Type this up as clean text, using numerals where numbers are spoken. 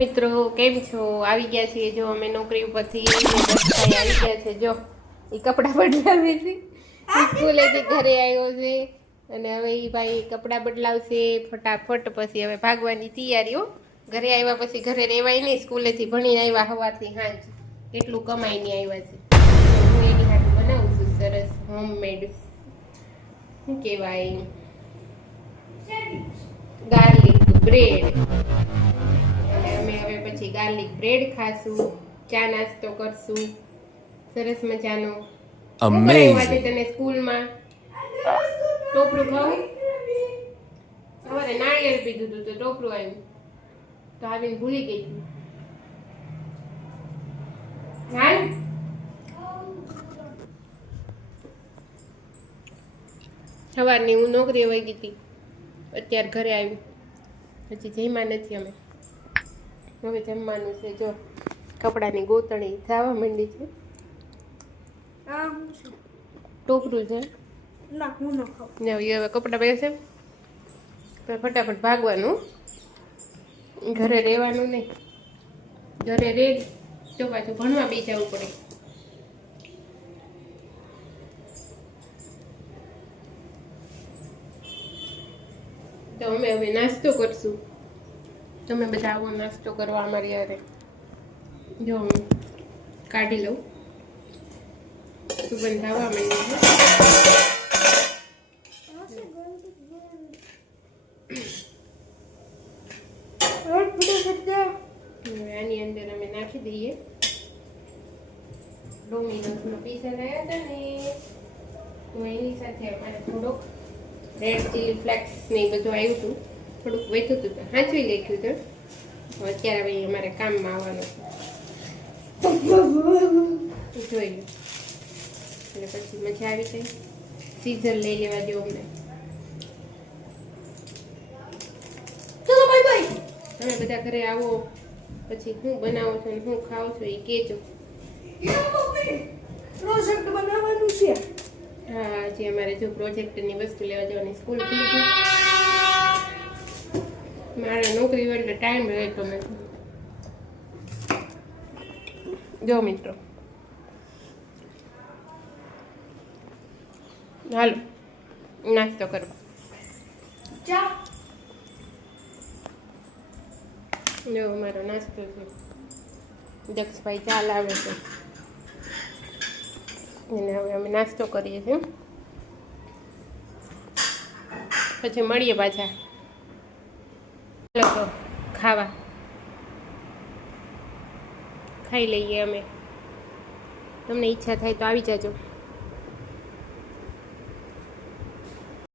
મિત્રો કેમ છો? આવી ગયા છીએ જો અમે નોકરી ઉપરથી ભાઈ આવી ગયા છે જો એ કપડાં બદલાવે છે સ્કૂલેથી ઘરે આવ્યો છે અને હવે એ ભાઈ કપડાં બદલાવશે ફટાફટ પછી હવે ભાગવાની તૈયારીઓ ઘરે આવ્યા પછી ઘરે રહેવાય નહીં સ્કૂલેથી ભણીને આવ્યા સવારથી સાંજ કેટલું કમાઈને આવ્યા છે હું એની હાથે બનાવું છું સરસ હોમમેડ શું કહેવાય ગાર્લિક બ્રેડ અમે હવે પછી ગાર્લિક બ્રેડ ખાશું ચા નાસ્તો કરશું સરસ મજાનો અમેઝિંગ તને સ્કૂલમાં ટોપરું ખાવું સવારે નાળિયેર પીધું હતું તો ટોપરું આવ્યું તો આવીને ભૂલી ગઈ હાલ સવારની હું નોકરી વહી ગઈ હતી અત્યારે ઘરે આવી પછી જમ્યા નથી અમે હવે જમવાનું છે જો કપડાની ગોતણી થવા માંડી છે ટોપરું છે હવે કપડાં પહેરશે તો ફટાફટ ભાગવાનું ઘરે રહેવાનું નહીં ઘરે રહે તો પાછું ભણવા બી જવું પડે તો અમે હવે નાસ્તો કરશું તમે બધા આવો નાસ્તો કરવા અમારી યારે જો હું કાઢી લઉં સુગંધ આવવા માંડી છે આની અંદર અમે નાખી દઈએ ડોમિનોઝનો પીઝા લાવ્યા હતા ને તો એની સાથે અમારે થોડોક રેડ ચીલી ફ્લેક્સ ને એ બધું આવ્યું હતું થોડુંક વેચું હતું હાંચવી લખ્યું હતું અત્યારે ભાઈ અમારે કામમાં આવવાનું છે જોઈ લો એટલે પછી મજા આવી જાય સીઝર લઈ લેવા દો અમને ચલો બાય બાય તમે બધા ઘરે આવો પછી શું બનાવો છો ને શું ખાઓ છો એ કહેજો પ્રોજેક્ટ બનાવવાનું છે હા જે અમારે જો પ્રોજેક્ટની વસ્તુ લેવા જવાની સ્કૂલ ખુલી ગઈ મારા નોકરી એટલે ટાઈમ રહેતો નથી જો મિત્રો હાલો નાસ્તો કરવા જો મારો નાસ્તો છે દક્ષભાઈ ચા લાવે છે એને હવે અમે નાસ્તો કરીએ છીએ પછી મળીએ પાછા લોકો ખાવા ખાઈ લઈએ અમે તમને ઈચ્છા થાય તો આવી જાજો